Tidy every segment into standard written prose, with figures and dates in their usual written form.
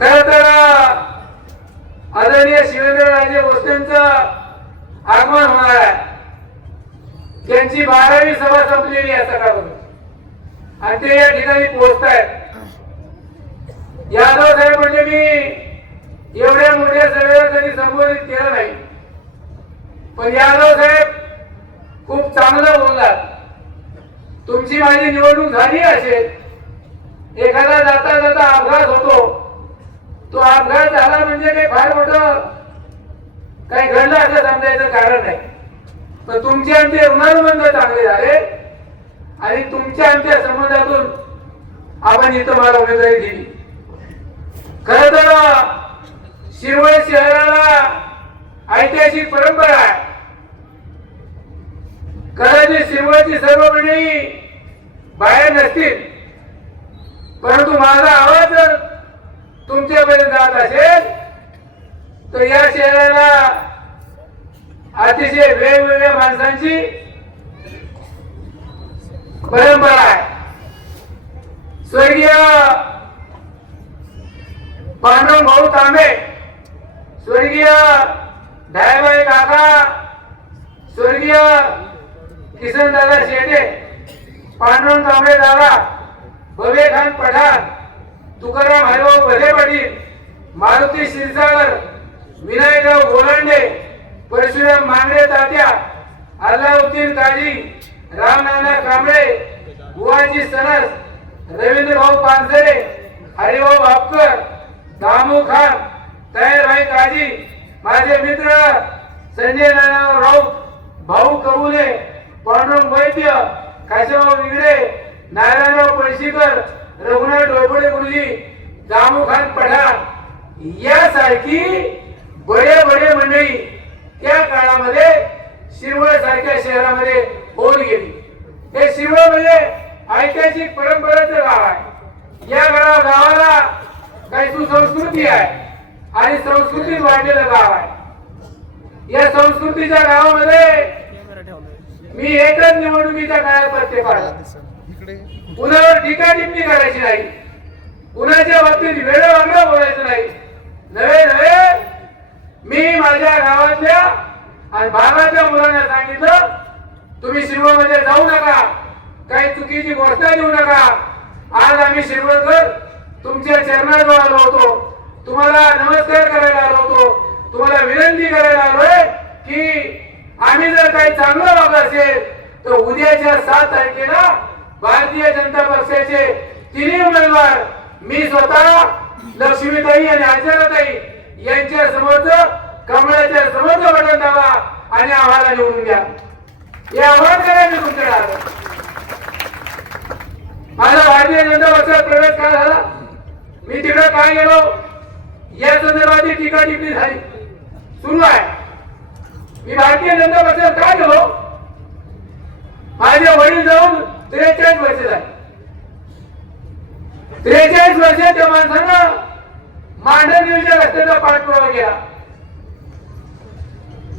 खर तर आदरणीय शिवेंद्रराजे भोसलेंचं आगमन होणार आहे. त्यांची 12वी सभा संपलेली आहे सकाळपासून आणि ते या ठिकाणी पोहोचत आहेत. यादव साहेब म्हणजे मी एवढ्या मोठ्या सभेला कधी संबोधित केलं नाही, पण यादव साहेब खूप चांगलं बोललात. तुमची माझी निवडणूक झाली असेल, एखादा जाता जाता अपघात होतो, तो अपघात झाला म्हणजे काही फार मोठं काही घडलं असं समजायचं कारण नाही. पण तुमचे आमचे ऋणानुबंध चांगले झाले आणि तुमच्या आमच्या संबंधातून आपण इथं मला उमेदवारी दिली. खरं तर शिरवळ शहराला ऐतिहासिक परंपरा आहे. कदाचित शिरवळची सर्व मंडळी बाहेर नसतील, परंतु माझा आवाज जर तुमच्यापर्यंत जात असेल तर या शहराला अतिशय वेगवेगळ्या माणसांची परंपरा आहे. स्वर्गीय पांडुरंग भाऊ तांबे, स्वर्गीय दयाबाई काका, स्वर्गीय किसनदादा शेटे, पांडुरंग तांबे दादा, भवे खान पठाण, तुकाराम हरिभाऊ भले पाटील, मारुती क्षीरसागर, विनायकराव गोलांडे, परशुराम मांगडे तात्या, अल्लाउद्दीन काजी, रामनाना कांबळे, बुवाजी सनस, रवींद्र भाऊ पानसरे, हरिभाऊ भापकर, दामू खान, तयारभाई काजी, माझे मित्र संजय नारायण राऊत, भाऊ कबुले, पांडुरंग वैद्य, काशीराव निगडे, नारायणराव पळशीकर, रघुनाथ डोबळे गुरुजी, दामू खान पठाण यासारखी बडे बडे मंडळी त्या काळामध्ये शिरवळ सारख्या शहरामध्ये होऊन गेली. हे शिरवळ म्हणजे ऐतिहासिक परंपरेचं गाव आहे. या गावाला काही सुसंस्कृती आहे आणि संस्कृतीत वाढलेलं गाव आहे. या संस्कृतीच्या गावामध्ये मी एकच निवडणुकीच्या काळात प्रत्येक कुणावर टीका टिप्पणी करायची नाही, कुणाच्या बाबतीत वेळोवेळी बोलायचं नाही. नवे नवे मी माझ्या गावातल्या आणि भागाच्या मुलांना सांगितलं, तुम्ही शिरवळमध्ये जाऊ नका, काही चुकीची गोष्ट देऊ नका. आज आम्ही शिरवळकर तुमच्या चरणाजवळ आलो होतो, तुम्हाला नमस्कार करायला आलो होतो, तुम्हाला विनंती करायला आलोय की आम्ही जर काही चांगलं वागत असेल तर उद्याच्या 7 तारखेला भारतीय जनता पक्षाचे तिन्ही उमेदवार मी स्वतः, लक्ष्मीताई आणि आचार्यताई यांच्या समोरच कमळाच्या समोरच बटन दाबा आणि आम्हाला निवडून द्या. हे आव्हान करायला मी तुमच्याकडे आलो. माझा भारतीय जनता पक्षात प्रवेश काय झाला, मी तिकडे काय गेलो या संदर्भात टीका टिप्पणी झाली सुरू आहे. मी भारतीय जनता पक्षात काय गेलो, माझे वडील जाऊन 43 वर्ष झाले. 43 वर्ष त्या माणसानं मांडरदेवीच्या रस्त्याचा पाठपुरावा केला.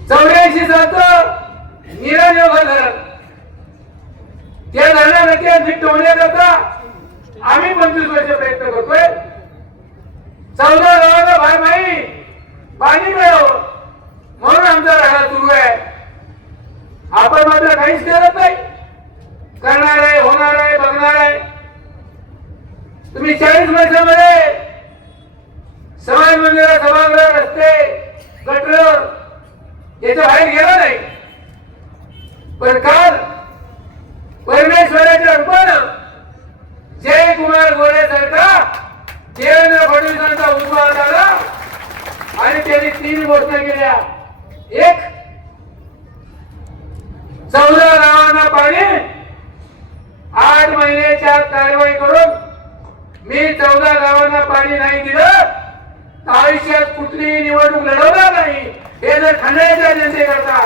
84 सालचं नीरादेव धरण त्या धरणानक्की नीट होण्याकरता आम्ही 25 वर्ष प्रयत्न करतोय. 14 गावाला भाई पाणी मिळावं म्हणून आमचा लढा सुरू आहे. आपण मात्र काहीच करत नाही. करणार आहे, होणार आहे, बघणार आहे. तुम्ही 40 वर्षामध्ये समाज मंदिर, सभागृह, रस्ते, गटर याच्या बाहेर गेला नाही. पण काल परमेश्वराच्या रूपानं जयकुमार गोरे सारखा देवेंद्र फडणवीसांचा उद्भव झाला आणि त्यांनी 3 गोष्टी केल्या. एक, 14 गावांना पाणी 8 महिन्याच्या कारवाई करून मी 14 गावांना पाणी नाही दिलं तर आयुष्यात कुठलीही निवडणूक लढवणार नाही हे जर खंडाळ्याच्या जनतेकरता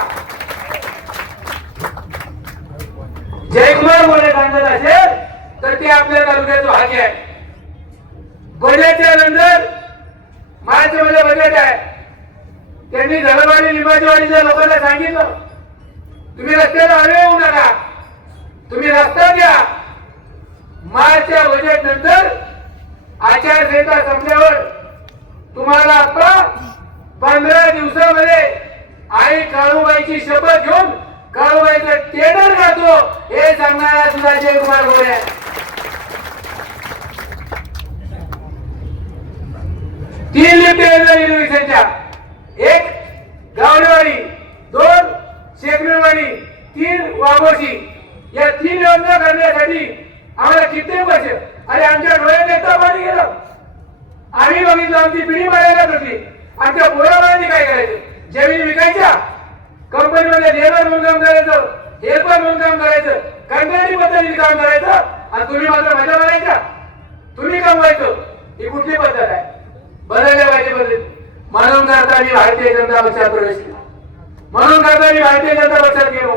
जयकुमार गोरे सांगत असेल तर ते आपल्या तालुक्याचं भाग्य आहे. बजेटच्या नंतर मार्च मध्ये बजेट आहे. त्यांनी झलवाडी लिंबाचीवाडीच्या लोकांना सांगितलं, तुम्ही रस्त्याला हवे येऊ नका, तुम्ही रस्ता द्या. मार्चच्या बजेट नंतर आचारसंहिता संपल्यावर तुम्हाला आता 15 दिवसामध्ये आई काळूबाईची शपथ घेऊन काळूबाईचं टेंडर काढतो हे सांगणारा सुद्धा जयकुमार गोरे आहे. 3 लिफ्ट इनोव्हेशनच्या, 1 गावडेवाडी, 2 शेखरेवाडी, 3 वाघोशी, या 3 योजना करण्यासाठी आम्हाला कित्येक वर्ष, अरे आमच्या डोळ्यात एकदा पाणी गेलं. आम्ही बघितलं आमची पिढी मारायला होती. आमच्या पोराबाळांनी काय करायचं? जमीन विकायच्या, कंपनीमध्ये लेबर म्हणून काम करायचं, हेल्पर म्हणून काम करायचं, कंत्राटी पद्धतीने काम करायचं आणि तुम्ही मात्र मजा मारायच्या, तुम्ही कमवायचं. ही कुठली पद्धत आहे? बदलल्या पाहिजे पद्धत. म्हणून करता मी भारतीय जनता पक्षात प्रवेश केला, म्हणून करता मी भारतीय जनता पक्षात गेलो.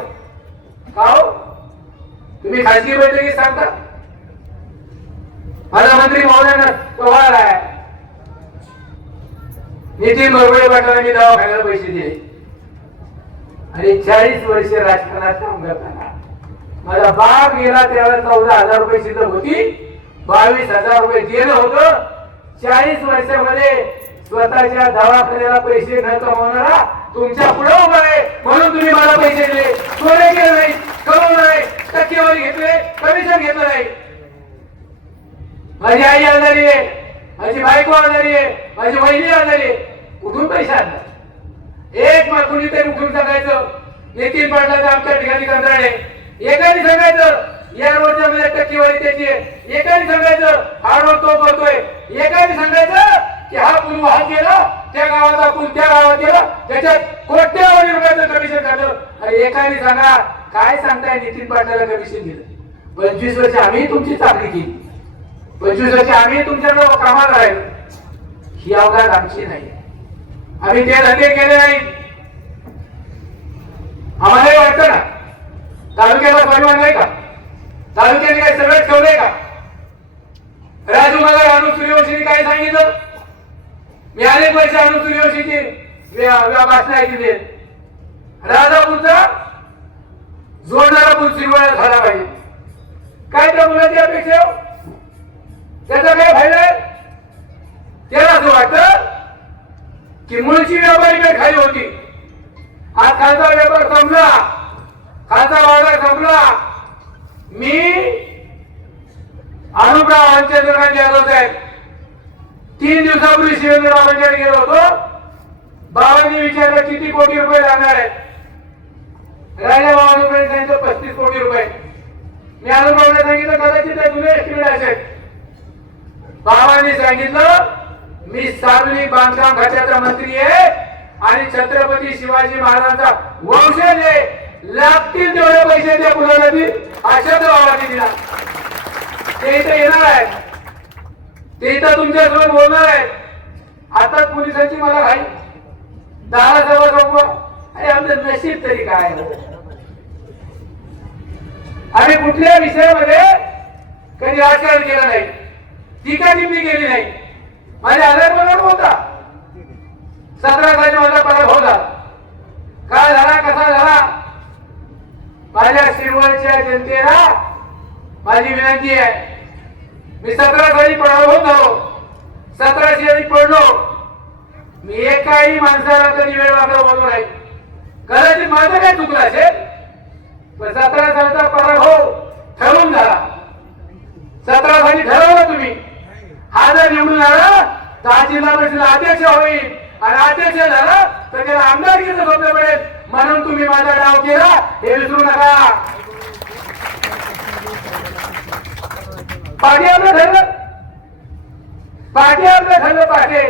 का हो? तुम्ही खासगी बैठकीत सांगता माझा मंत्री महोदयांना सवाल आहे. नितीन भरभरे पाटलांनी दवाखान्याला पैसे दिले आणि 40 वर्ष राजकारणात काम करताना माझा बाप गेला त्यावेळेला 14,000 रुपये शिल्लक होती, 22,000 रुपये गेलं होतं. 40 वर्षामध्ये स्वतःच्या दवाखान्याला पैसे न कमवणारा तुमच्या पुढे उभा आहे म्हणून तुम्ही मला पैसे दिले. सोने केलं नाही, कमवलं नाही, टक्केवारी घेतले, कमिशन घेतलं नाही. माझी आई आजारी आहे, माझी बायको आजारी आहे, माझी वहिनी आजारी आहे, कुठून पैसे आणतात? एक कुणीतरी उठून सांगायचं नितीन पाटलाचं आमच्या ठिकाणी कंत्राट आहे, एकाने सांगायचं या रोडच्या मध्ये टक्केवारी त्याची आहे, एकाने सांगायचं हा रोड तो करतोय, एकाने सांगायचं की हा पूल वाहन गेला त्या गावाचा पूल त्या गावात गेला त्याच्यात कोट्यावधी रुपयाचं कमिशन काढलं. अरे एकाने सांगा काय सांगताय नितीन पाटलाला कमिशन दिलं? 25 वर्ष आम्ही तुमची चाकरी केली, 25 वर्ष आम्ही तुमच्याकडे कामाला राहिलो. ही अवघात आमची नाही, आम्ही ते धंदे केले नाही. आम्हालाही वाटतं ना तालुक्याला स्वाभिमान नाही का? तालुक्याने काय सगळं ठेवलंय का? राजू सूर्यवंशीने काय सांगितलं? मी अनेक वर्ष सूर्यवंशीची भाषण ऐकली. राजापूरचा जोडणारा पूल श्रीवळ्यात झाला पाहिजे. काय त्या मुलाची अपेक्षा? त्याचा काय फायदा आहे? त्याला असं वाटतं की मुळची व्यापारी पेठ खाली होती, आज खालचा व्यापार संपला, खालचा बाजार संपला. मी अनुप्राव चंद्रकांत यादव साहेब 3 दिवसापूर्वी शिवेंद्रबाबांकडे गेलो होतो. बाबांनी विचारलं किती कोटी रुपये लागणार आहेत? राजा बाबांकडे सांगितलं 35 कोटी रुपये. मी अनुप्रावला सांगितलं कदाचित ते जुने एस्टिमेट असेल. बाबांनी सांगितलं मी सार्वजनिक बांधकाम खात्याचा मंत्री आहे आणि छत्रपती शिवाजी महाराजांचा वंशज आहे, लागतील तेवढे पैसे त्या पुलाला देईल अशा बाबांनी दिला. ते इथं येणार आहेत, ते इथं तुमच्यासोबत बोलणार आहेत. आता पोलिसांची मला घाई, दाराजवळ संपवा. अरे आमचं नशीब तरी काय? आम्ही कुठल्या विषयामध्ये कधी राजकारण केलं नाही, टीका टिप्पणी केली नाही. माझ्या आधार पगार होता 17 साली माझा पगार होता. काय झाला कसा झाला? माझ्या शिरवळच्या जनतेला माझी विनंती आहे, मी 17 साली पराभूत झालो, 17 साली पडलो. मी एकाही माणसाला कधी वेळ वागला बोललो नाही. कदाचित माझं काय चुकलं असेल, पण 17 सालचा पराभव ठरवून झाला. 17 साली ठरवलं तुम्ही, हा जर निवडून आला तर जिल्हा परिषद अध्यक्ष होईल आणि अध्यक्ष झाला तर त्याला आमदारकीचं स्वप्न पडेल. म्हणून तुम्ही माझा डाव केला हे विसरू नका. पाठी आपलं ठरलं, पाठी आपलं ठरलं. पाठी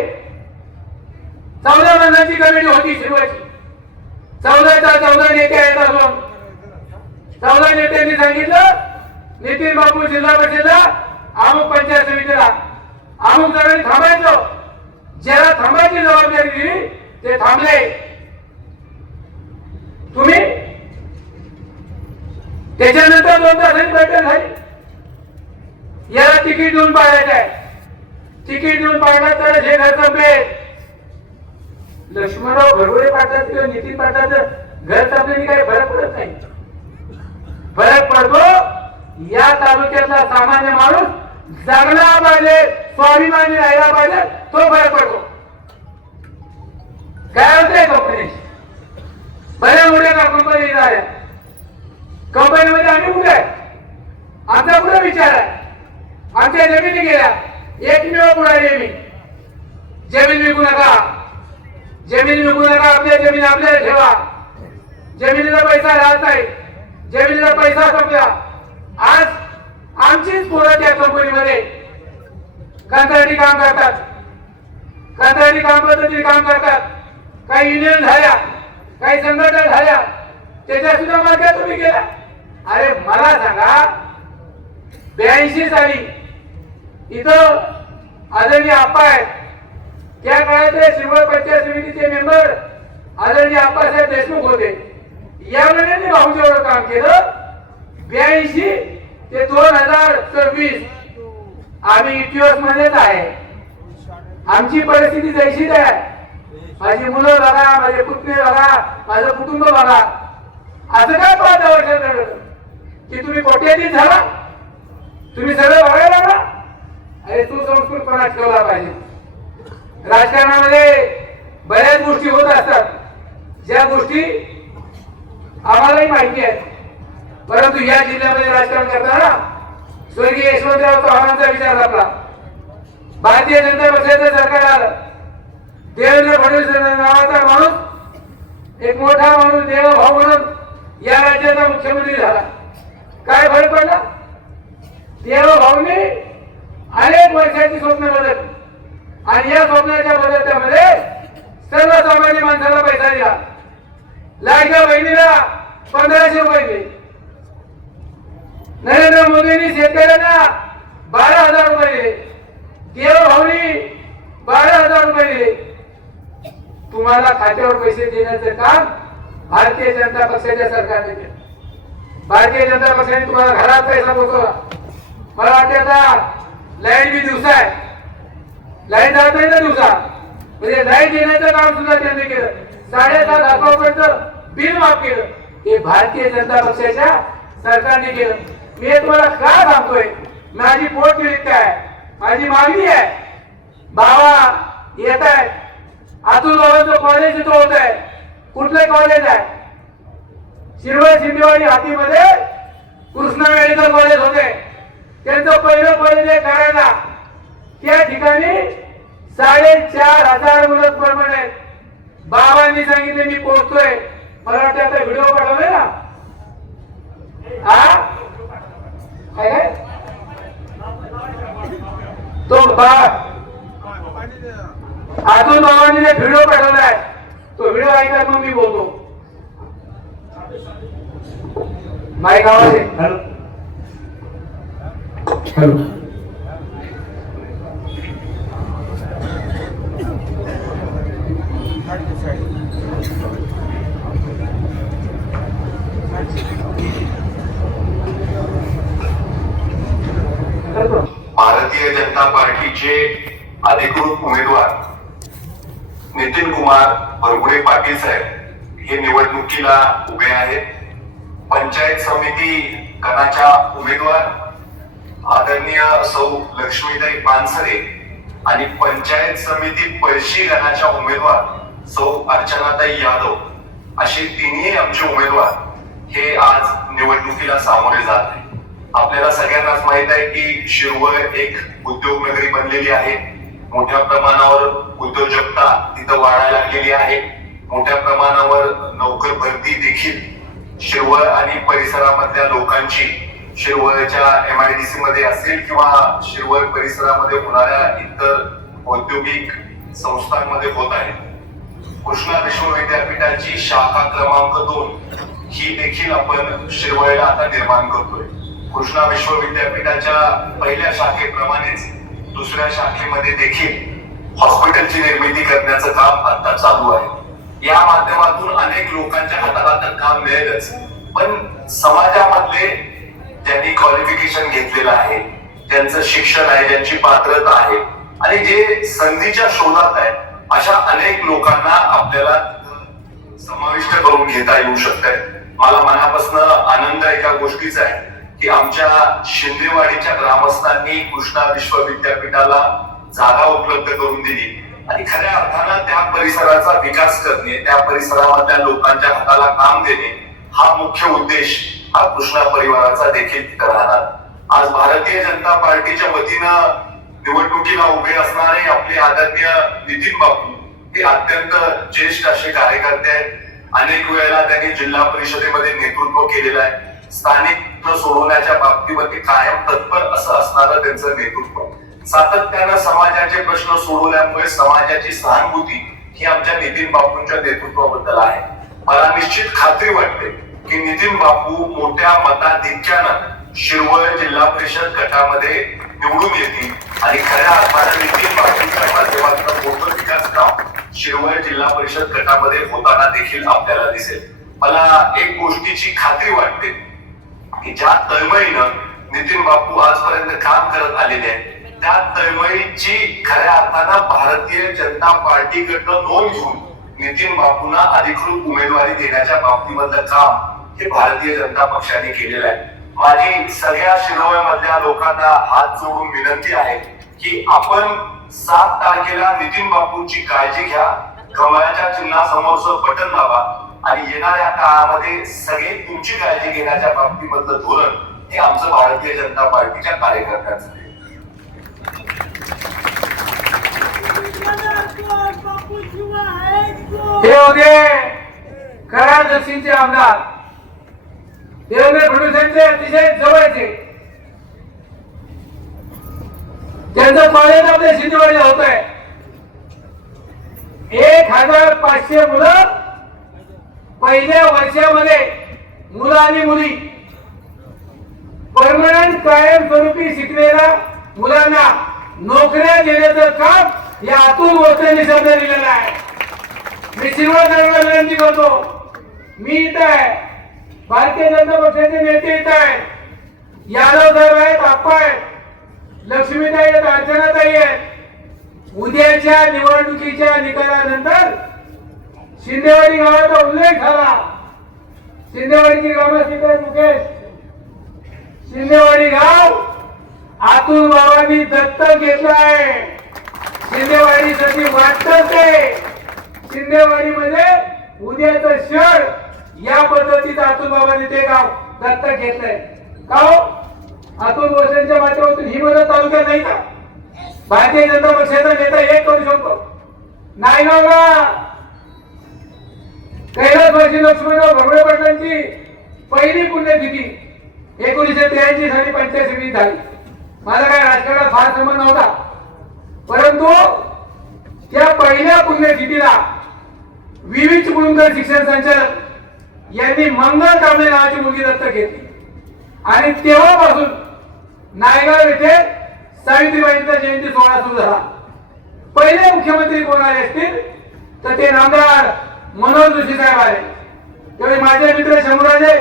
14 माणसांची कमिटी होती शिरवाची. 14 नेते आहेत अजून. 14 नेत्यांनी सांगितलं नितीन बापू जिल्हा परिषदला, अमुक पंचायत समितीला, अमुक जणांनी थांबायचं. ज्याला थांबायची जबाबदारी दिली ते थांबले. तुम्ही त्याच्यानंतर 2 तासांनी बैठक झाली. याला तिकीट देऊन पाडायचं आहे, तिकीट देऊन पाडलं तर हे घर संपले. लक्ष्मणराव भरभरे पाटलाचं किंवा नितीन पाटलाचं घर संपल्याने काही फरक पडत नाही. फरक पडतो या तालुक्यातला सामान्य माणूस जगला पाहिजे, स्वाभिमानी राहिला पाहिजे, तो फरक पडतो. कंपनी येणार कंपनीमध्ये आम्ही कुठे आहे आमचा कुठे विचार आहे आमच्या जमिनी गेल्या एकमेव पुढारी मी जमीन विकू नका जमीन विकू नका आपल्या जमीन आपल्याला ठेवा जमिनीचा पैसा राहत नाही जमिनीचा पैसा संपला आज आमचीच पोरं त्या कंपनीमध्ये कंत्राटी काम करतात कंत्राटी काम पद्धतीने काम करतात काही युनियन झाल्या काही संघटना झाल्या त्याच्या सुद्धा मार्गात तुम्ही गेला अरे मला सांगा 82 साली इथं आदरणीय आप्पा आहेत त्या काळातले शिरवळ पंचायत समितीचे मेंबर आदरणीय आप्पासाहेब देशमुख होते या महिन्याने भाऊंच्यावर काम केलं 82 ते 2026 आम्ही इतिहास मध्येच आहे आमची परिस्थिती जैशीच आहे माझी मुलं बघा माझे पुतणे बघा माझं कुटुंब बघा असं काय 5 वर्षात घडलं की तुम्ही कोट्याधीश झाला तुम्ही सगळं बघायला लागला अरे तू संस्कृतपणा ठेवला पाहिजे राजकारणामध्ये बऱ्याच गोष्टी होत असतात ज्या गोष्टी आम्हालाही माहिती आहेत परंतु या जिल्ह्यामध्ये राजकारण करताना स्वर्गीय यशवंतराव चव्हाणांचा विचार आपला भारतीय जनता पक्षाचं सरकार आलं देवेंद्र फडणवीस नावाचा माणूस एक मोठा माणूस देवभाऊ म्हणून या राज्याचा मुख्यमंत्री झाला काय फरक पडला देवभाऊने अनेक वर्षाची स्वप्न बदलली आणि या स्वप्नाच्या बदलत्यामध्ये सर्वसामान्य माणसाला पैसा दिला लाडक्या बहिणीला 1500 रुपये दिले नरेंद्र मोदींनी शेतकऱ्यांना 12,000 रुपये दिले देवभाऊनी 12,000 रुपये दिले तुम्हाला खात्यावर पैसे देण्याचं काम भारतीय जनता पक्षाच्या सरकारने केलं भारतीय जनता पक्षाने तुम्हाला घरात पैसा पोहोचवला मला वाटतं आता लाईट बी दिवसा आहे लाईट जात नाही ना दिवसा म्हणजे लाईट देण्याचं काम सुद्धा त्यांनी केलं 7,500 रुपयाचं बिल माफ केलं हे भारतीय जनता पक्षाच्या सरकारने केलं मी तुम्हाला का सांगतोय माझी पोटतिडक आहे माझी मागणी आहे बाबा येत आहे अतुल बाबांचं कॉलेज इथं होत आहे कुठलं कॉलेज आहे शिरवळ शिंदेवाडी हातीमध्ये कृष्णा मेडिकल कॉलेज होते त्यांचं पहिलं कॉलेज आहे करायला त्या ठिकाणी 4,500 मुलं परमनंट बाबांनी सांगितले मी पोहोचतोय मला वाटतं आता व्हिडिओ पाठवलाय ना हा काय तो अतुल बाबांनी व्हिडिओ पाठवलाय तो व्हिडिओ ऐका मग मी बोलतो माईक आवाज आहे हॅलो हॅलो भारतीय जनता पार्टीचे अधिकृत उमेदवार नितीन कुमार भरगुडे पाटील साहेब हे निवडणुकीला उभे आहेत पंचायत समिती गणाच्या उमेदवार आदरणीय सौ लक्ष्मीताई पानसरे आणि पंचायत समिती पळशी गणाच्या उमेदवार सौ अर्चनाताई यादव असे तिन्ही आमचे उमेदवार हे आज निवडणुकीला सामोरे जात आहेत आपल्याला सगळ्यांनाच माहित आहे की शिरवळ एक उद्योग नगरी बनलेली आहे मोठ्या प्रमाणावर उद्योजकता तिथं वाढायला लागलेली आहे मोठ्या प्रमाणावर नोकर भरती देखील शिरवळ आणि परिसरामधल्या लोकांची शिरवळच्या MIDC मध्ये असेल किंवा शिरवळ परिसरामध्ये होणाऱ्या इतर औद्योगिक संस्थांमध्ये होत आहे कृष्णा विश्वविद्यापीठाची शाखा क्रमांक 2 ही देखील आपण शिरवळला आता निर्माण करतोय कृष्णा विश्वविद्यापीठाच्या पहिल्या शाखेप्रमाणेच दुसऱ्या शाखेमध्ये देखील हॉस्पिटलची निर्मिती करण्याचं काम आता चालू आहे या माध्यमातून अनेक लोकांच्या हाताला तर काम मिळेलच पण समाजामधले ज्यांनी क्वालिफिकेशन घेतलेलं आहे ज्यांचं शिक्षण आहे ज्यांची पात्रता आहे आणि जे संधीच्या शोधात आहे अशा अनेक लोकांना आपल्याला समाविष्ट करून घेता येऊ शकतंय मला मनापासून आनंद एका गोष्टीचा आहे की आमच्या शिंदेवाडीच्या ग्रामस्थांनी कृष्णा विश्वविद्यापीठाला जागा उपलब्ध करून दिली आणि खऱ्या अर्थानं त्या परिसराचा विकास करणे त्या परिसरामधल्या लोकांच्या हाताला काम देणे हा मुख्य उद्देश हा कृष्णा परिवाराचा देखील राहणार. आज भारतीय जनता पार्टीच्या वतीनं निवडणुकीला उभे असणारे आपले आदरणीय नितीन बापू हे अत्यंत ज्येष्ठ असे कार्यकर्ते आहेत. अनेक वेळेला त्यांनी जिल्हा परिषदेमध्ये नेतृत्व केलेलं आहे. स्थानिक प्रश्न सोडवण्याच्या बाबतीमध्ये कायम तत्पर असं असणारं त्यांचं नेतृत्व. सातत्यानं समाजाचे प्रश्न सोडवल्यामुळे समाजाची सहानुभूती ही आमच्या नितीन बापूंच्या नेतृत्वाबद्दल आहे. मला निश्चित खात्री वाटते की नितीन बापू मोठ्या मताधिक्यानं शिरवळ जिल्हा परिषद गटामध्ये निवडून येतील आणि खऱ्या अर्थाने नितीन बापूंच्या माध्यमातून मोठं विकास काम शिरवळ जिल्हा परिषद गटामध्ये होताना देखील आपल्याला दिसेल. मला एक गोष्टीची खात्री वाटते की ज्या तळमळीनं नितीन बापू आजपर्यंत काम करत आलेले आहेत त्या तळमळीची खऱ्या अर्थानं भारतीय जनता पार्टीकडनं नोंद घेऊन नितीन बापूंना अधिकृत उमेदवारी देण्याच्या बाबतीमधलं काम हे भारतीय जनता पक्षाने केलेलं आहे. माझी सगळ्या शिरवळमधल्या लोकांना हात जोडून विनंती आहे की आपण 7 तारखेला नितीन बापूंची काळजी घ्या, कमळाच्या चिन्हासमोरचं बटन दाबा आणि येणाऱ्या काळामध्ये सगळे तुमची काळजी घेण्याच्या बाबतीमधलं धोरण हे आमचं भारतीय जनता पार्टीच्या कार्यकर्त्यांचं आहे. हे होते कराड दक्षिणचे आमदार देवेंद्र फडणवीसांचे अतिशय जवळचे. त्यांचं कॉलेज आपल्या शिंदेवाडीला होत आहे. 1500 मुलं पहिल्या वर्षामध्ये मुलं आणि मुली परमनंट कायमस्वरूपी शिकलेल्या मुलांना नोकऱ्या देण्याचं काम या अतुल बोसेंनी शब्द दिलेला आहे. मी शिरवळकरांना विनंती करतो, मी इथं आहे, भारतीय जनता पक्षाचे नेते इथं आहेत, यादव साहेब आहेत, आप्पा आहेत, लक्ष्मीताई आहेत, अर्चनाताई आहेत. उद्याच्या निवडणुकीच्या निकालानंतर शिंदेवाडी गावाचा उल्लेख झाला. शिंदेवाडीची ग्रामस्थित मुकेश, शिंदेवाडी गाव अतुल बाबांनी दत्तक घेतलं आहे. शिंदेवाडीसाठी वाटतं ते शिंदेवाडीमध्ये उद्याचं शहर या पद्धतीचं अतुल बाबांनी ते गाव दत्तक घेतलंय. का हो? अतुल बोसेंच्या माध्यमातून ही मदत तालुक्यात नाही का? भारतीय जनता पक्षाचा नेता एक करू शकतो. नायगावला कैलासवासी लक्ष्मणराव भगवे पाटलांची पहिली पुण्यतिथी 1983 साली पंचायत समिती झाली. माझा काय राजकारणात फार संबंध नव्हता, परंतु त्या पहिल्या पुण्यतिथीला विवी चिपळूणकर शिक्षण संचालक यांनी मंगल कांबळे नावाची मुलगी दत्तक घेतली आणि तेव्हापासून नायगाव येथे सावित्रीबाईंचा जयंती सोहळा सुरू झाला. पहिले मुख्यमंत्री कोण आले असतील तर ते नामदार मनोहर जोशी साहेब आले. त्यावेळी माझे मित्र शंभूराजे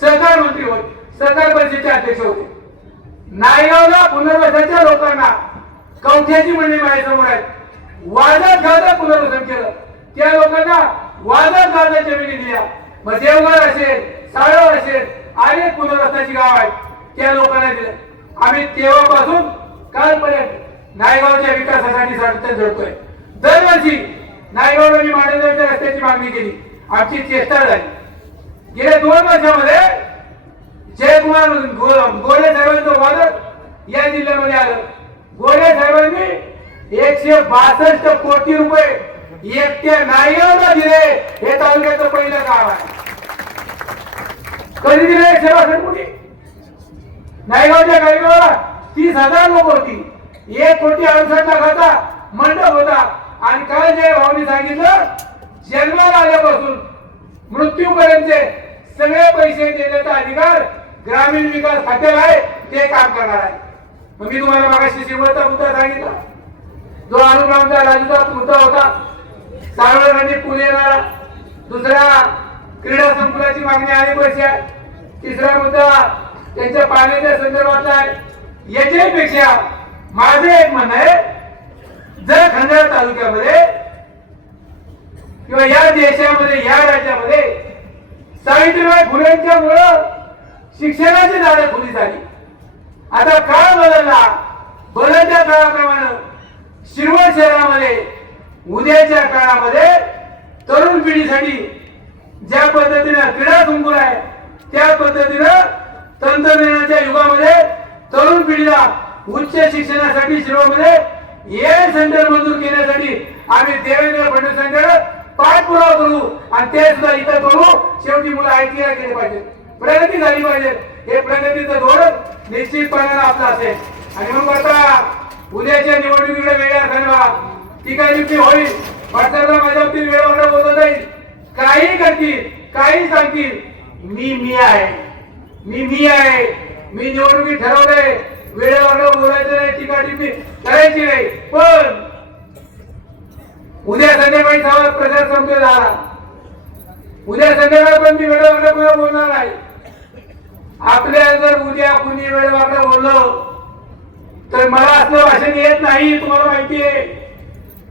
सहकार मंत्री होते, सहकार परिषदेचे अध्यक्ष होते. नायगावला पुनर्वसनाच्या लोकांना कवठ्याची मंडळी माझ्यासमोर आहेत, वादात गादात पुनर्वसन केलं. त्या लोकांना वादात गादात जमिनी दिल्या. मग देवघर असेल, साळव असेल, अनेक पुनर्वसनाची गाव आहेत, त्या लोकांना दिलं. आम्ही तेव्हापासून कालपर्यंत नायगावच्या विकासासाठी सातत्याने झटतोय. दरवर्षी नायगावला मी मांडलेल्या रस्त्याची मागणी केली, आमची चेष्टा झाली. गेल्या 2 वर्षामध्ये जयकुमार गोरे साहेबांचं वादळ या जिल्ह्यामध्ये आलं. गोरे साहेबांनी 162 कोटी रुपये एकट्या नायगावला दिले. हे तालुक्याचं पहिलं काम आहे. कधी दिले 162 कोटी? नायगावच्या गायगावला 30,000 लोक होती. 1,68 लाखाचा मंडप होता. आणि काल जय भाऊनी सांगितलं जन्माला आल्यापासून मृत्यूपर्यंतचे सगळे पैसे देण्याचा अधिकार ग्रामीण विकास खात्याला आहे, ते काम करणार आहे. मग मी तुम्हाला मागाशी शिवचा मुद्दा सांगितला, जो अनुक्रमचा राजूचा मुद्दा होता, सार्वजनिक पूल येणारा. दुसरा क्रीडा संकुलाची मागणी अनेक वर्षे आहे. तिसरा मुद्दा त्यांच्या पाण्याच्या संदर्भातला आहे. याच्यापेक्षा माझं एक म्हणणं आहे, जर खंडाळा तालुक्यामध्ये किंवा या देशामध्ये या राज्यामध्ये सावित्रीबाई फुलेंच्या मुळे शिक्षणाची दारं खुली झाली. आता काळ बदलला, बदलत्या काळाप्रमाणे शिरवळ शहरामध्ये उद्याच्या काळामध्ये तरुण पिढीसाठी ज्या पद्धतीने क्रीडा संकुल आहे त्या पद्धतीनं तंत्रज्ञानाच्या युगामध्ये तरुण पिढीला उच्च शिक्षणासाठी शिरोमध्ये एआय सेंटर मंजूर केल्यासाठी आम्ही देवेंद्र फडणवीसांकडे पाठपुरावा करू आणि ते सुद्धा इथं करू. शेवटी मुलं आयटीआय केले पाहिजे, प्रगती झाली पाहिजे. हे प्रगतीचं धोरण निश्चितपणे आपलं असेल. आणि मग आता उद्याच्या निवडणुकीकडे वेगळ्या ठरवा टीकाटिप्पणी होईल. वाटतं माझ्या बाबतीत वेळेवर बोलत जाईल, काही करतील काही सांगतील, मी आहे, मी आहे. मी निवडणुकीत ठरवलंय वेळेवर बोलायचं नाही, टीकाटिप्पणी करायची नाही. पण उद्या संध्याकाळी प्रचार संपतो झाला, उद्या संध्याकाळी पण मी वेळेवर बोलणार नाही. आपल्या जर उद्या कुणी वेळेवर बोललं तर मला असलं भाषण येत नाही, तुम्हाला माहिती आहे.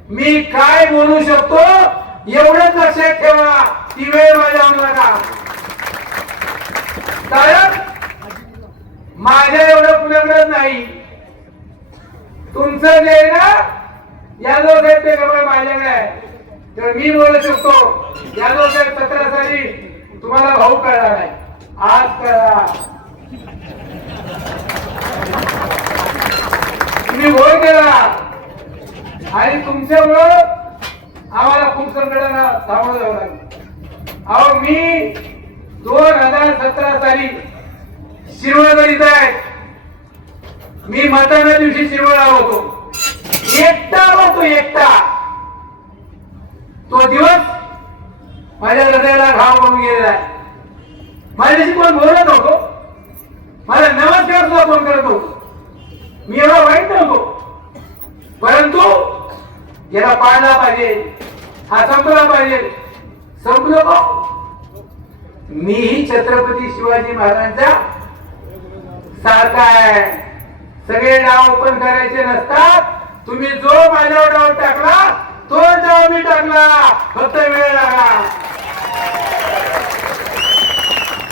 मी काय बोलू शकतो एवढंच लक्षात ठेवा. ती वेळ माझ्या आणू नका. कारण माझ्या एवढं कुणाकडे नाही. तुमचं जे आहे ना यादव साहेब ते खबर माझ्याकडे आहे. तर मी बोलू शकतो. यादव साहेब 17 साली तुम्हाला भाऊ कळला नाही, आज कळला. तुम्ही होय केला आणि तुमच्यामुळं आम्हाला खूप संकटांना सामोरं जावं लागलं. अहो मी 2017 साली शिरवळ करीत आहे. मी मतदाना दिवशी शिरवळ होतो, एकटा होतो, एकटा. तो दिवस माझ्या हृदयाला घाव करून गेलेला आहे. माझ्याशी कोण बोलत नव्हतो, मला नमस्कार सुद्धा कोण करत नव्हतो. मी एवढा वाईट नव्हतो, परंतु याला पाळला पाहिजे, हा संपला पाहिजे. संपलो का? मीही छत्रपती शिवाजी महाराजांचा सारखा आहे. सगळे डाव ओपन करायचे नसतात. तुम्ही जो माझ्यावर डाव टाकला तो डाव मी टाकला, फक्त वेळ लागा.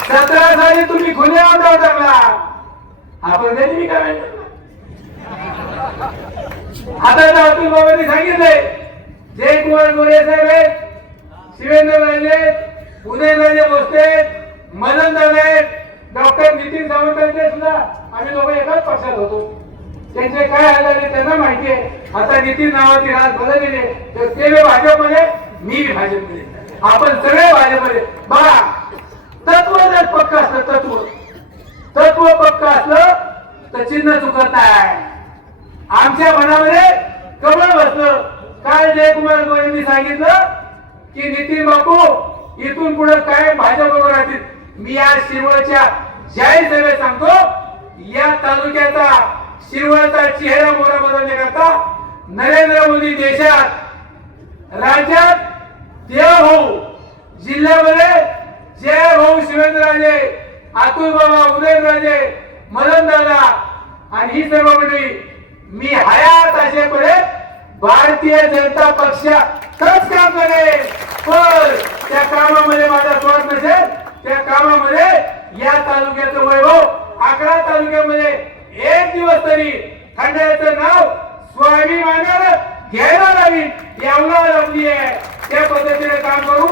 17 साली तुम्ही खुल्यावर डाव टाकला, आपण कधी मी काय आता अतुल बाबांनी सांगितलंय. जयकुमार गोरे साहेब आहेत, शिवेंद्र राजे, उदयनराजे भोसले, मदन दादा आहेत, डॉक्टर नितीन सावंतांचे सुद्धा आम्ही लोक एकाच पक्षात होतो. त्यांचे काय हाल झाले त्यांना माहिती आहे. आता नितीन नावाची राज बदललेले, तर ते भाजपमध्ये, मी भाजपमध्ये, आपण सगळे भाजपमध्ये. बघा, तत्व जर पक्क असलं, तत्व पक्क असलं तर चिन्ह चुकत नाही. आमच्या मनामध्ये कमळ बसलं. काल जयकुमार गोरेंनी सांगितलं की नितीन बापू इथून पुढे काय भाजपवर राहतील. मी आज शिरवळच्या जाहीर सभेत सांगतो, या तालुक्याचा शिरवळचा चेहरा मोहरा बदलण्याकरता नरेंद्र मोदी देशात, राज्यात देव भाऊ, जिल्ह्यामध्ये जय भाऊ शिवेंद्रराजे, अतुल बाबा, उदयनराजे, मदन दादा आणि ही सर्व मंडळी मी हयात असेपर्यंत भारतीय जनता पक्षातच काम करेल. पण त्या कामामध्ये माझा स्वार्थ नसेल. त्या कामामध्ये या तालुक्याचं वैभव 11 तालुक्यामध्ये एक दिवस तरी खंडाचं नाव स्वाभिमानानं घ्यायला लागेल, एवढा लागली आहे. त्या पद्धतीने काम करू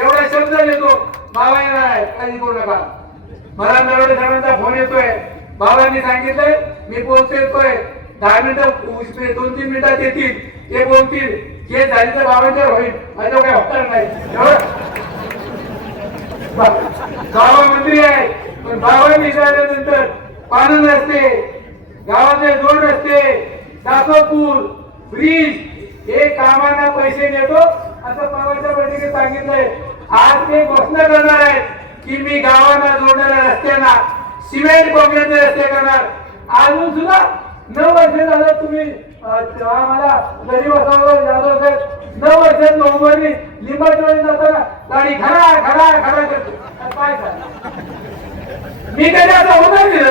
एवढा शब्द देतो. बाबा येणार आहे, काही करू नका. मला नरवडे साहेबांचा फोन येतोय, बाबांनी सांगितलंय मी बोलतोय, 10 मिनिटं 2-3 मिनिटात येतील, ते बोलतील. हे झाली तर बाबांच्या होईल, माझं काय होणार नाही. बाबा मंत्री आहे, पण बाबांनी झाल्यानंतर पाणंद रस्ते, गावाचे 2 रस्ते, दासो पूल, ब्रिज हे कामांना पैसे देतो असं बाबांच्या बैठकीत सांगितलंय. आज ते घोषणा करणार आहेत की मी गावांना जोडणाऱ्या रस्त्यांना सिमेंट काँक्रीटचे रस्ते करणार. अजून सुद्धा 9 वर्ष झालं तुम्ही आम्हाला गरीब असावं जाधव साहेब, 9 वर्षात उभारली. लिंबाचवाडी जाताना गाडी खरा खरा खरा करतो. काय मी कधी आता होणार दिलं.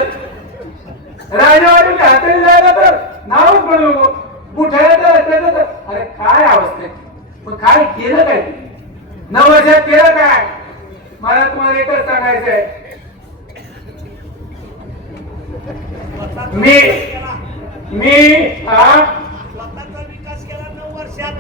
राजवाडी हाताने जायला तर नावच पडू नको, बुठायला रस्त्याचं तर अरे काय अवस्था आहे. मग काय केलं काय, 9 वर्षात केलं काय. मला तुम्हाला एकच सांगायचं आहे, मी स्वतःचा विकास केला 9 वर्षात.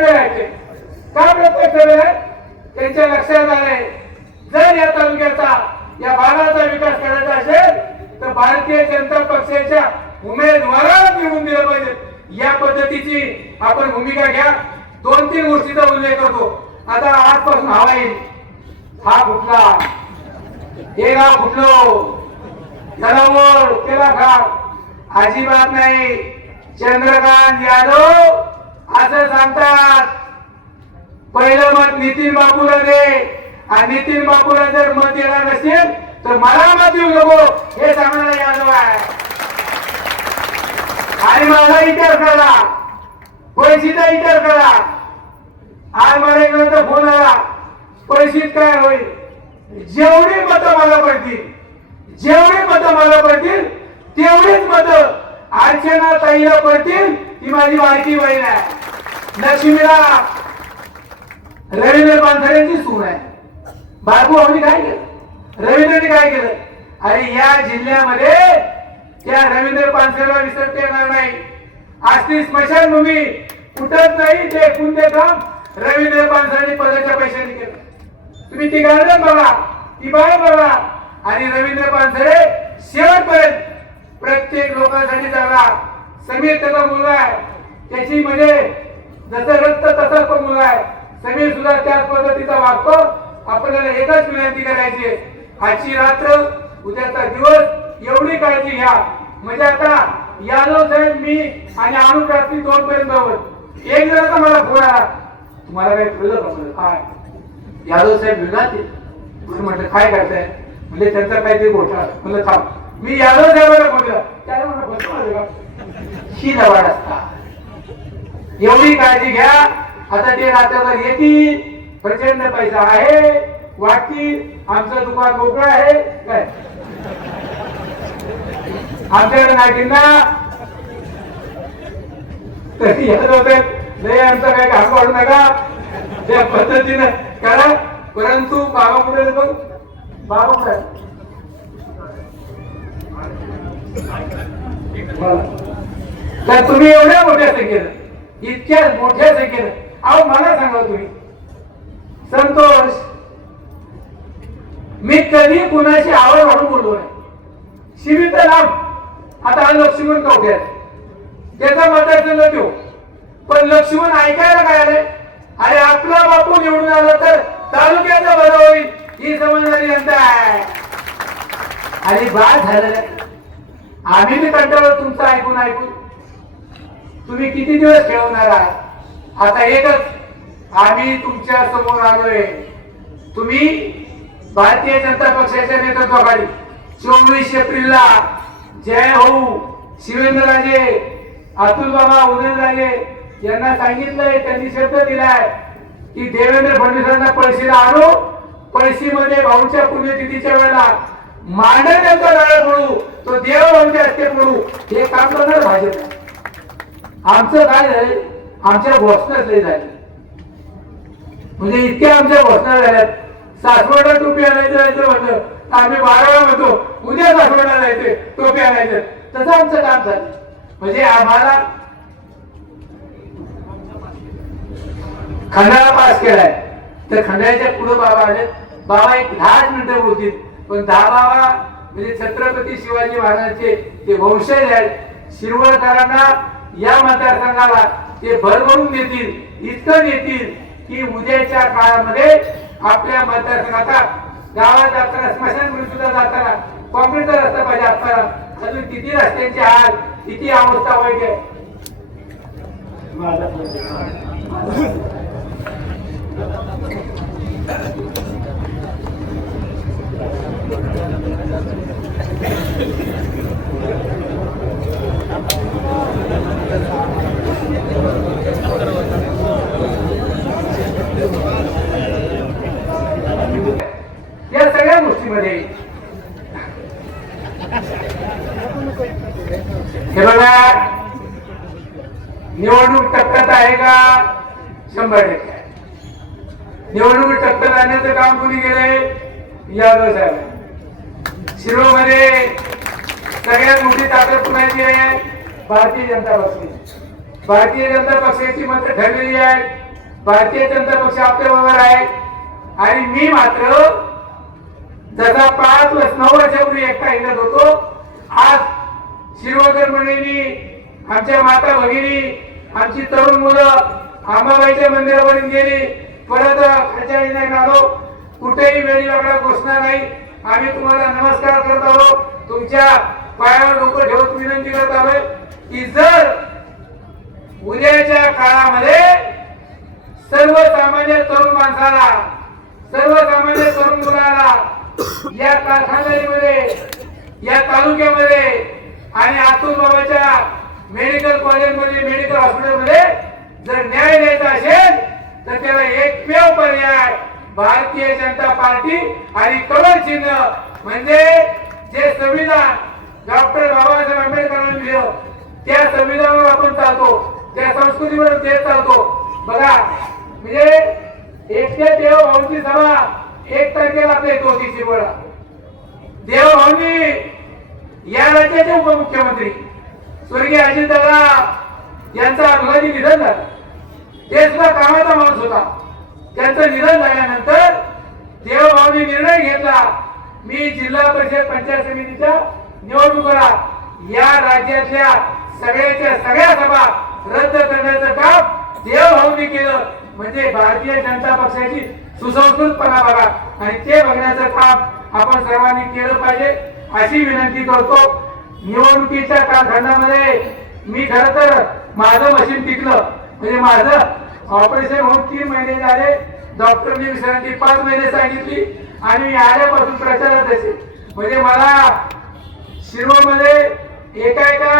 राहायचे. का प्रत्यक्ष आहे? त्यांच्या लक्षात आले जर या तालुक्याचा या भागाचा विकास करायचा असेल तर भारतीय जनता पक्षाच्या उमेदवाराला निवडून दिलं पाहिजे. या पद्धतीची आपण भूमिका घ्या. 2-3 गोष्टीचा उल्लेख करतो. आता आजपासून हवा येईल. हा फुटला, हे गाव फुटलो, जनावर केला घात, अजिबात नाही. चंद्रकांत यादव असं सांगतात पहिलं मत नितीन बापूला दे आणि नितीन बापूला जर मत येणार नसेल तर मला मत देऊ नको हे सांगणारा यादव आहे. आणि मला विचार करा, पैशीचा विचार करा. आज मला एक नंतर फोन आला, पैशीत काय होईल? जेवढी मतं मला पडतील, जेवढी मतं मला पडतील तेवढीच मतं अर्चना ताईला पडतील. ती माझी बारकी बहीण आहे. लक्ष्मीला रवींद्र पानसरेंची सून आहे. बापू आम्ही काय केलं? रवींद्रने काय केलं? अरे या जिल्ह्यामध्ये त्या रवींद्र पानसरेला विसरता येणार नाही. असली स्मशानभूमी कुठंच नाही. ते कोणते काम रवींद्र पानसरेंनी पदाच्या पैशाने केलं. तुम्ही ती गार्डन बघा, ती बाळ बघा. आणि रवींद्र पानसरे शेवटपर्यंत प्रत्येक लोकांसाठी जगला. समीर त्याचा मुलगा आहे, त्याची म्हणजे जसं रक्त तसाच तो मुलगा आहे. समीर सुद्धा त्याच पद्धतीचा वागतो. आपल्याला एकच विनंती करायची, आजची रात्र उद्याचा दिवस एवढी काळजी घ्या. म्हणजे आता यादव साहेब, मी आणि अनुप रात्री 2 पर्यंत बरोबर. एक जणाचा मला फोन आला, तुम्हाला काय कळलं का? म्हणलं काय? यादव साहेब विनाते. म्हटलं काय करताय? म्हणजे त्यांचा काहीतरी घोटाळा. म्हणलं थांब, मी यादव साहेबांना बोललो. त्याला मला बसवा ही दबाड असता. एवढी काळजी घ्या. आता ते रात्रभर येतील, प्रचंड पैसा आहे, वाटतील. आमचं दुकान मोकळं आहे काय? आमच्याकडे नागरिकांना तरी यादव साहेब नाही, आमचा काय काम काढू नका, त्या पद्धतीने करा. परंतु बाबा पुढे बघ, बाबा पुढे तर तुम्ही एवढ्या मोठ्या संख्येनं, इतक्या मोठ्या संख्येनं, अहो मला सांगा तुम्ही, संतोष, मी कधी कुणाची आवड म्हणून बोललो नाही. शिबित लाभ आता हा लक्ष्मण कवठ्यात त्याचा मतदारसंघ देऊ, पण लक्ष्मण ऐकायला काय आले? अरे आपला बापू निवडून आला तर तालुक्याचा बरं होईल ही समजणारी जनता आहे. आणि बाद झालेलं आहे. आम्ही बी कंटाळलो तुमचं ऐकून ऐकून. तुम्ही किती दिवस खेळवणार आहात? आता एकच, आम्ही तुमच्या समोर आलोय. तुम्ही भारतीय जनता पक्षाच्या नेतृत्वाखाली 24 एप्रिलला जय हो शिवेंद्रराजे, अतुल बाबा उदयनराजे यांना सांगितलंय, त्यांनी शब्द दिलाय की देवेंद्र फडणवीसांना पळशीला आणू, पळशीमध्ये भाऊच्या पुण्यतिथीच्या वेळेला मांडण्याचा डाळ पडू, तो देव भाऊच्या हस्ते पडू. हे काम करणार भाजप. आमचं काय झालं? आमच्या घोषणाच लय झाले. म्हणजे इतक्या आमच्या घोषणा झाल्यात. सासवडला टोपी आणायचं जायचं म्हटलं आम्ही 12 म्हणतो, उद्या सासवडला जायचे टोपी आणायचं. तसं आमचं काम झालं. म्हणजे आम्हाला खंडाळा पास केलाय, तर खंडाळ्याच्या पुढे बाबा आले. बाबा एक 10 मिनिटं बोलतील, पण 10 बाबा म्हणजे छत्रपती शिवाजी महाराजांचे ते वंशज आहेत. शिरवळकरांना या मतदारसंघाला ते भरभरून देतील, इतकं देतील की उद्याच्या काळामध्ये आपल्या मतदारसंघाचा गावात जाताना, स्मशानभूमी सुद्धा जाताना कॉन्क्रीटचा रस्ता पाहिजे. असताना अजून किती रस्त्यांचे हाल, किती अवस्था वाईट आहे. या सगळ्या गोष्टीमध्ये हे बघा, निवडणूक टप्प्यात आहे का? 100% आहे. निवडणूक टप्प्यात आणण्याचं काम कोणी केलंय? यादव साहेब. शिरोमध्ये सगळ्यात मोठी ताकद कुणाची आहे? भारतीय जनता पक्षाची. भारतीय जनता पक्षाची मतं ठरलेली आहेत. भारतीय जनता पक्ष आपल्या बरोबर आहे आणि मी मात्र जसा 9 वर्षापूर्वी एकटा हिंडत होतो, आज शिरोधर मंडळींनी, आमच्या माता भगिनी, आमची तरुण मुलं अंबाबाईच्या मंदिरापर्यंत गेली, परत खर्चाळीने आलो, कुठेही वेळी वेगळा घोषणा नाही. आम्ही तुम्हाला नमस्कार करत आलो, तुमच्या पायावर डोकं ठेवत विनंती करत आलोय की जर उद्याच्या काळामध्ये सर्वसामान्य तरुण माणसाला, सर्वसामान्य तरुण मुलाला या कारखान्यामध्ये, या तालुक्यामध्ये आणि अतुल बाबाच्या मेडिकल कॉलेजमध्ये, मेडिकल हॉस्पिटलमध्ये जर न्याय द्यायचा असेल तर त्याला एकमेव पर्याय भारतीय जनता पार्टी आणि कमळ चिन्ह म्हणजे जे संविधान डॉक्टर बाबासाहेब आंबेडकरांनी दिलं त्या संविधानावर आपण चालतो, त्या संस्कृतीवर देश चालतो. बघा म्हणजे एकट्या देवभाऊंची सभा 1 तारखेला आपल्या इथे होती शिरवळा. देवभाऊंनी या राज्याचे उपमुख्यमंत्री स्वर्गीय अजितदादा यांचा अपघाती निधन झालं. ते सुद्धा कामाचा माणूस होता. त्यांचं निधन झाल्यानंतर देवभाऊंनी निर्णय घेतला, मी जिल्हा परिषद पंचायत समितीच्या निवडणुकीला या राज्यातल्या सगळ्या सभा रद्द करण्याचं काम देवभाऊंनी केलं. म्हणजे भारतीय जनता पक्षाची सुसंस्कृतपणा बघा आणि ते बघण्याचं काम आपण सर्वांनी केलं पाहिजे अशी विनंती करतो. निवडणुकीच्या कालखंडामध्ये मी खरं तर माझं मशीन टिकलं, म्हणजे माझं ऑपरेशन होऊन 3 महिने झाले. डॉक्टरनी विश्रांती 5 महिने सांगितली आणि मी आल्यापासून प्रचारात असेल. म्हणजे मला शिरोमध्ये एका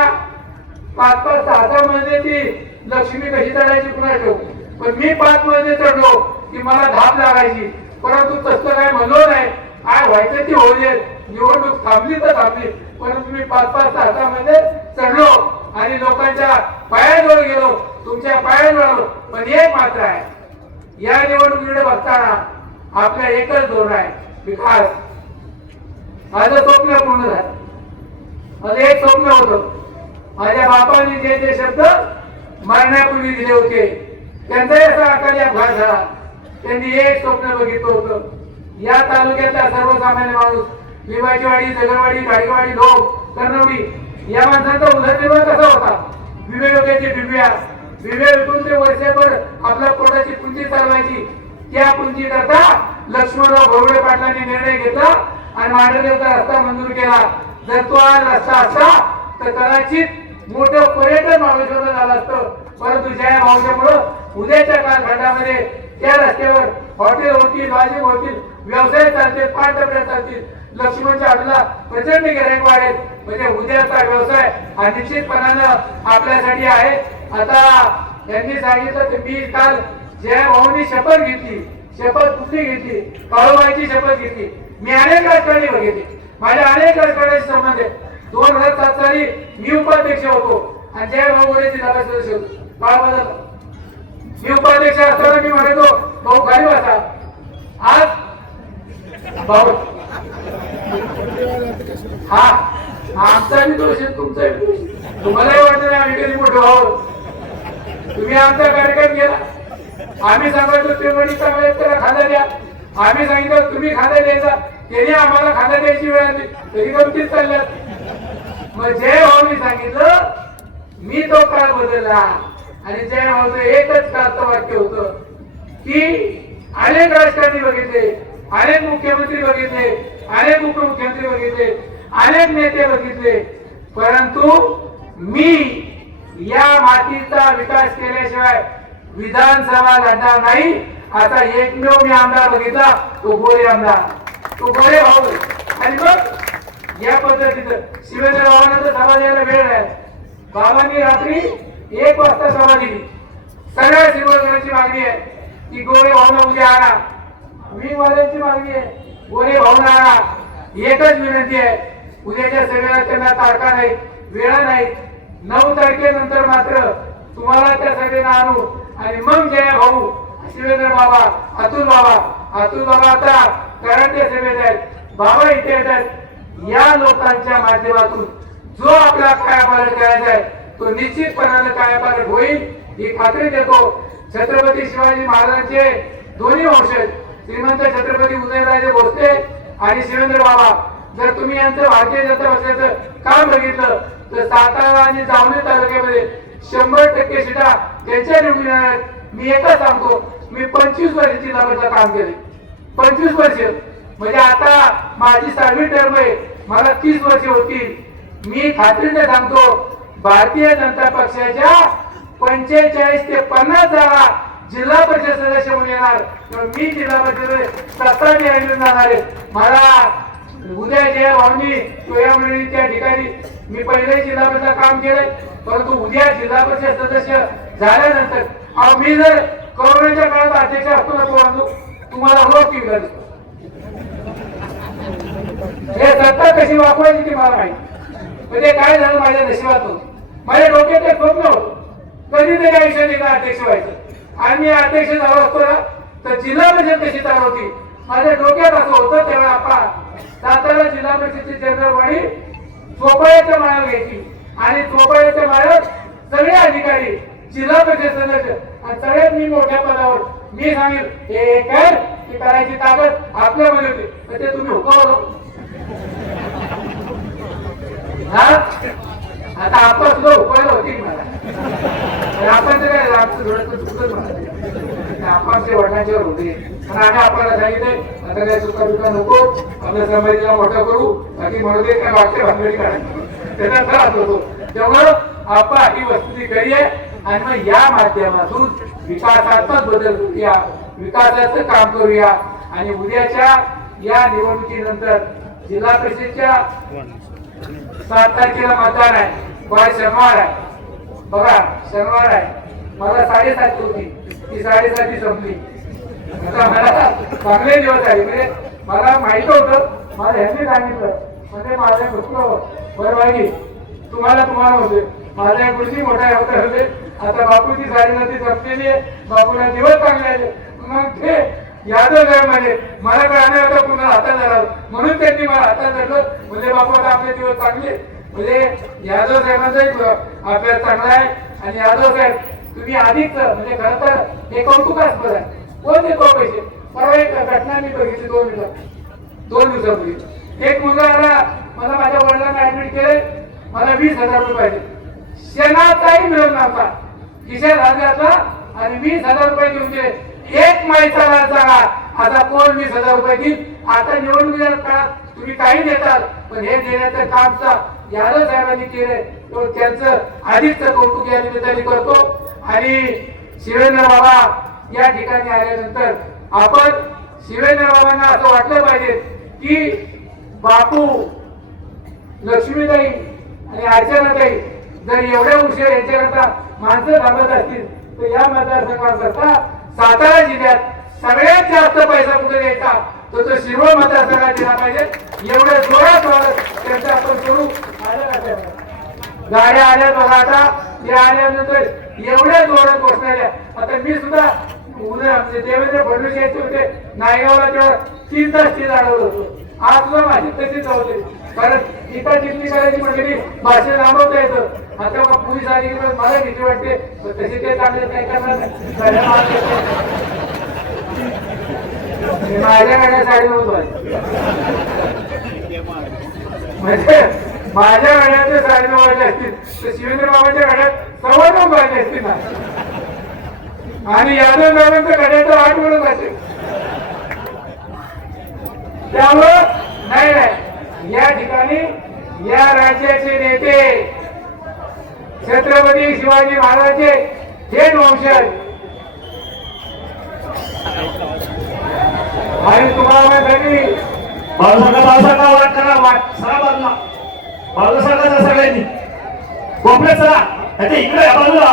5-5, 6 महिने ती लक्ष्मी कशी चढायची पुन्हा ठेवू, पण मी 5 महिने चढलो की मला धाप लागायची. परंतु तसं काय म्हणलो नाही, काय व्हायचं ती होऊ दे, निवडणूक थांबली तर थांबली. परंतु मी 5-5, 6 महिने चढलो आणि लोकांच्या पायाजवळ गेलो, तुमच्या पायाजवळ आलो. पण एक मात्र आहे, या निवडणुकीकडे बघताना आपलं एकच धोरण आहे, विकास. माझं स्वप्न पूर्ण झालं. माझं एक स्वप्न होतं, माझ्या बापाने जे शब्द मरण्यापूर्वी दिले होते त्यांचाही असा अकाली अपघात झाला. त्यांनी एक स्वप्न बघितलं होतं, या तालुक्यातला सर्वसामान्य माणूस लिंबाचीवाडी, जगरवाडी, गाडीवाडी, लोक, कर्णवडी या माणसांचा उदरनिर्वाह कसा होता? विवेकाची बिब्या विवेकून ते वर्षभर आपल्या पोटाची पुंजी चालवायची. त्या पुंजी करता लक्ष्मणराव भोवळे पाटलांनी निर्णय घेतला आणि मांडरदेवचा रस्ता मंजूर केला. जर तो आज रस्ता असता तर कदाचित मोठं पर्यटन महाबळेश्वरला झालं असतं. परंतु जया भाऊच्यामुळं उद्याच्या कालखंडामध्ये त्या रस्त्यावर हॉटेल होतील, लॉजिंग होतील, व्यवसाय चालतील, पानटपऱ्या चालतील. लक्ष्मणच्या हॉटेलला प्रचंड गिराईक वाढेल. म्हणजे उद्याचा व्यवसाय हा निश्चितपणानं आपल्यासाठी आहे. आता त्यांनी सांगितलं की मी काल जया भाऊंनी शपथ घेतली, शपथ कुठली घेतली? काळूबाईची शपथ घेतली. मी अनेक राजकारणी बघितले, माझ्या अनेक राजकारण्याशी संबंध आहे. 2007 साली मी उपाध्यक्ष होतो आणि जया भाऊ जिल्हा सदस्य होतो. काळ बदल, मी उपाध्यक्ष असताना मी म्हणायचो भाऊ खाली बसा. आज भाऊ हा आमचा बी दोष आहे, तुमचा बी दोष. तुम्हालाही वाटत नाही आम्ही कधी मोठं व्हावं. तुम्ही आमचा कार्यक्रम केला, आम्ही सांगायचो ते वडी चांगले त्याला खांदा द्या. आम्ही सांगितलं तुम्ही खांदा द्यायचा, त्याने आम्हाला खांदा द्यायची वेळ आली, तरी गमतीच चालल्यात. मग जय भाऊनी सांगितलं मी तो काळ बदलला आणि जय भाऊचं एकच काळचं वाक्य होतं की अनेक राजकारणी बघितले, अनेक मुख्यमंत्री बघितले, अनेक उपमुख्यमंत्री बघितले, अनेक नेते बघितले, परंतु मी या मातीचा विकास केल्याशिवाय विधानसभा लढणार नाही. आता एकमेव मी आमदार बघितला, तो गोरे आमदार, तो गोरे भाऊ. आणि मग या पद्धतीचं शिवेंद्र बाबांना तर सभा द्यायला वेळ नाही. बाबांनी रात्री 1 वाजता सभा दिली. सगळ्या शिवसेनेची मागणी आहे की गोरे भाऊला उद्या आणा. मी वाल्यांची मागणी आहे गोरे भाऊला आणा. एकच विनंती आहे, उद्याच्या सभेला त्यांना तारखा नाही, वेळा नाही. 9 तारखेनंतर मात्र तुम्हाला त्या सभेला आणू आणि मग जया भाऊ, शिवेंद्र बाबा, अतुल बाबा आता कराटे सभेत आहेत, बाबा इथे येतात. या लोकांच्या माध्यमातून जो आपला कायापालट करायचा आहे तो निश्चितपणाने कायापालट होईल ही खात्री देतो. छत्रपती शिवाजी महाराजांचे दोन्ही वंशज श्रीमंत छत्रपती उदयनराजे भोसले आणि शिवेंद्र बाबा, जर तुम्ही यांचं भारतीय जनता पक्षाचं काम बघितलं तर सातारा आणि जावली तालुक्यामध्ये 100% सीटा त्यांच्या निवडून येणार. मी एकच सांगतो, मी 25 वर्ष जिल्हा काम केले, 25 वर्ष, म्हणजे आता माझी 6वी टर्म आहे, मला 30 वर्ष होतील. मी खात्रीने सांगतो भारतीय जनता पक्षाच्या 45 ते 50 जागा जिल्हा परिषद सदस्य म्हणून येणार. मी जिल्हा परिषद 17 निवडून जाणार आहे. मला उद्या ज्या भावनी सोयामणी त्या ठिकाणी मी पहिले जिल्हा परिषद काम केलंय, परंतु उद्या जिल्हा परिषद सदस्य झाल्यानंतर मी जर कोरोनाच्या काळात अध्यक्ष असतो ना तो तुम्हाला रोज टीव्ही झाली हे सत्ता कशी वापरायची ती मला माहिती. म्हणजे काय झालं माझ्या नशिबातून, माझ्या डोक्यात ते स्वप्न होतं कधीतरी आयुष्यात एकदा अध्यक्ष व्हायचं. आणि मी अध्यक्ष झालो असतो ना तर जिल्हा परिषद कशी चालवती माझ्या डोक्यात असं होतं. तेव्हा आपण सातारा जिल्हा परिषदेची जनरलवाडी चोपड्याच्या माळ्यावर घ्यायची आणि चोपड्याच्या माळ्यावर सगळे अधिकारी जिल्हा परिषद सदस्य आणि सगळ्यात मी मोठ्या पदावर मी सांगेल हे कर ती करायची ताकद आपल्यामध्ये होती. तर ते तुम्ही हुकवलं आता आपण सुद्धा हुकवायला होती मला. आपण तर काय आपापच्या वडिलांच्यावर होते पण आम्ही आपल्याला सांगितलंय आता काय चुका बिका नको, आपल्या समाजाला मोठा करू, बाकी म्हणू दे काय वाक्य भानगडी काढायची त्याचा त्रास होतो. त्यामुळं आपण ही वस्तुस्थिती करी आहे आणि मग या माध्यमातून विकासात्मक बदल करूया, विकासाचं काम करूया. आणि उद्याच्या या निवडणुकीनंतर जिल्हा परिषदेच्या 7 तारखेला मतदान आहे. बाय शनिवार आहे, बघा शनिवार आहे. मला 7:30 होती, ती 7:30 संपली. आता मला चांगले दिवस आहे, म्हणजे मला माहित होतं, मला ह्यांनी सांगितलं म्हणजे माझे मित्र बरं वाईट तुम्हाला होते माझ्या गुरुजी मोठा होते. आता बापूची 7:30 संपलेली आहे, बापूला दिवस चांगले आले. मग ते यादव साहेब म्हणजे मला कळणे होतं पुन्हा हातात धरावं म्हणून त्यांनी मला हातात धरलं. म्हणजे बापू आता आपले दिवस चांगले, म्हणजे यादव साहेबांचाही अभ्यास चांगला आहे. आणि यादव साहेब तुम्ही अधिक म्हणजे खरं तर हे कौतुकास्पद आहे. कोण देतो पैसे? परवा एक घटना मी बघितली 2 दिवसापूर्वी. एक मुलगा आला, मला माझ्या वडिलांना ऍडमिट केले, मला 20,000 रुपये पाहिजे. शेणाचाही मिळत नव्हता, खिशात हात घातला आणि 20,000 रुपये देऊन दिले. एक माहिती सांगा आता कोण 20,000 रुपये देईल? आता निवडणुकीच्या काळात तुम्ही काही देतात पण हे देण्याचं काम यादव साहेबांनी केलंय, तो त्यांचं अधिकचं कौतुक या निमित्ताने करतो. आणि शिवेंद्र बाबा या ठिकाणी आल्यानंतर आपण शिवेंद्र बाबांना असं वाटलं पाहिजे की बापू, लक्ष्मीताई आणि अर्चनाताई जर एवढ्या उशीर यांच्याकरता माणसं थांबत असतील तर या मतदारसंघाकरता सातारा जिल्ह्यात सगळ्यात जास्त पैसा कुठे द्यायचा तो शिरोळ मतदारसंघात दिला पाहिजे. एवढ्या जोरात त्यांचं आपण करू. गाड्या आल्या बघा, आता या आल्यानंतर एवढ्या जोरात बसणाऱ्या. आता मी सुद्धा देवेंद्र फडणवीस यायचे होते नायगावला, तेव्हा 3 तास ती अडवलं होतं. आज सुद्धा माझी तशीच होते, कारण इथं जिंकली करायची म्हणजे भाषण लांबवता येतं. आता पोलीस आली की मला भीती वाटते, तशी ते चांगले काय करणार माझ्या गाड्या 9:30 वाजता, म्हणजे माझ्या गाड्यात 9:30 वाजले असतील तर शिवेंद्र बाबांच्या गाड्यात 9:15 वाजले असतील ना. आणि यादव साहेबांच्या गाड्यात 8 वाजत असेल. त्यामुळं नाही या ठिकाणी या राज्याचे नेते छत्रपती शिवाजी महाराजांचे थेट वंशज आणि तुम्हाला माहिती बाळूसाहेबांना वाट करा, सगळा बाजूला बाजूला सगळ्यांनी कोपऱ्यात चला, इकडे बाजूला